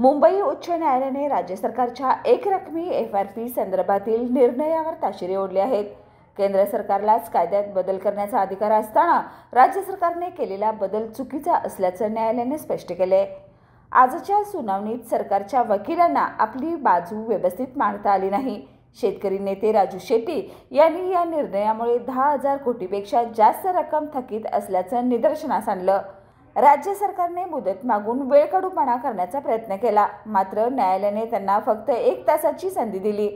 मुंबई उच्च न्यायालयाने राज्य सरकारच्या एकरकमी FRP संदर्भातील निर्णयावर ताशेरे ओढले आहेत। केंद्र सरकारलाच कायद्यात बदल करण्याचा अधिकार असताना राज्य सरकारने केलेला बदल चुकीचा असल्याचं न्यायालयाने स्पष्ट केले। आजच्या सुनावणीत सरकारच्या वकिलांना आपली बाजू व्यवस्थित मांडता आली नाही। शेतकरी नेते राजू शेट्टी यांनी या निर्णयामुळे 10,000 कोटीपेक्षा जास्त रक्कम थकीत असल्याचं निदर्शनास आणलं। राज्य सरकारने मुदत मागून वेळकाढूपणा करण्याचा प्रयत्न केला, मात्र न्यायालयाने त्यांना फक्त 1 तासाची संधी दिली।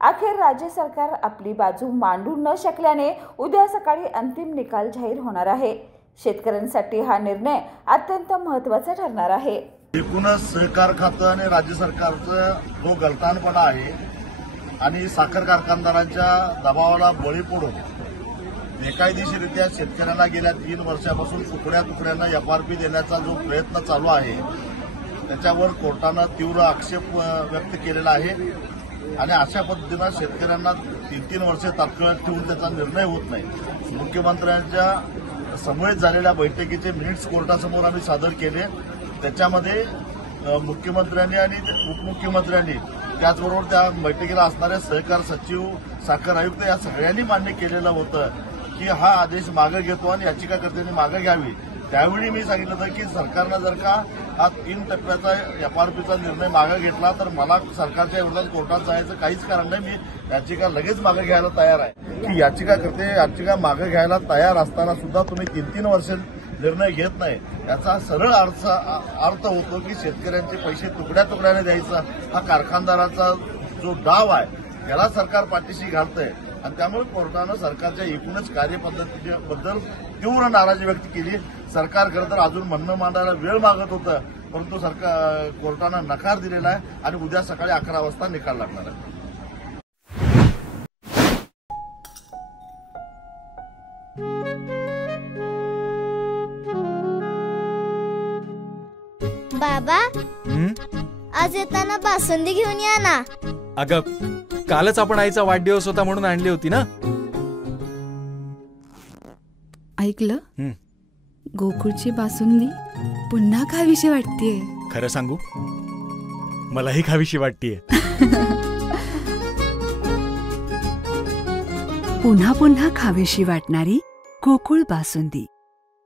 अखेर राज्य सरकार आपली बाजू मांडू न शकल्याने उद्या सकाळी अंतिम निकाल जाहीर होणार आहे। शेतकऱ्यांसाठी हा निर्णय अत्यंत महत्त्वाचा ठरणार आहे। एकूणच सहकार खातं आणि राज्य सरकारचा जो गलतानपणा आहे आणि साखर कारखानदारांच्या दबावाला बळी पडून बेकायदेशीररित्या शेतकऱ्यांना गेल्या 3 वर्षापासून तुकड्यांना FRP देण्याचा जो प्रयत्न चालू आहे त्याच्यावर कोर्टानं तीव्र आक्षेप व्यक्त केलेला आहे आणि अशा पद्धतीनं शेतकऱ्यांना 3-3 वर्षे तात्काळ ठेवून त्याचा निर्णय होत नाही। मुख्यमंत्र्यांच्या समवेत झालेल्या बैठकीचे मिनिट्स कोर्टासमोर आम्ही सादर केले। त्याच्यामध्ये मुख्यमंत्र्यांनी आणि उपमुख्यमंत्र्यांनी त्याचबरोबर त्या बैठकीला असणारे सहकार सचिव, साखर आयुक्त या सगळ्यांनी मान्य केलेलं होतं की हा आदेश मागे घेतो आणि याचिकाकर्त्यांनी मागे घ्यावी। त्यावेळी मी सांगितलं होतं की सरकारनं जर का हा 3 टप्प्याचा FRPचा निर्णय मागे घेतला तर मला सरकारच्या विरोधात कोर्टात जायचं काहीच कारण नाही। मी याचिका लगेच मागे घ्यायला तयार आहे की याचिकाकर्ते याचिका मागे घ्यायला तयार असताना सुद्धा तुम्ही 3-3 वर्ष निर्णय घेत नाही, याचा सरळ अर्थ होतो की शेतकऱ्यांचे पैसे तुकड्याने द्यायचा हा कारखानदाराचा जो डाव आहे याला सरकार पाठीशी घालतंय आणि त्यामुळे कोर्टानं सरकारच्या एकूणच कार्यपद्धतीबद्दल तीव्र नाराजी व्यक्त केली। सरकार खरं तर अजून म्हणणं मांडायला वेळ मागत होतं, परंतु कोर्टानं नकार दिलेला आहे आणि उद्या सकाळी 11 वाजता निकाल लागणार आहे। बाबा, आज येताना बासुंदी घेऊन या ना। अगं, कालच आपण आईचा वाढदिवस होता म्हणून आणली होती ना। ऐकलं, गोकुळची बासुंदी पुन्हा खावीशी वाटतेय। खरं सांगू, मलाही खावीशी वाटतेय। पुन्हा पुन्हा खावीशी वाटणारी गोकुळ बासुंदी।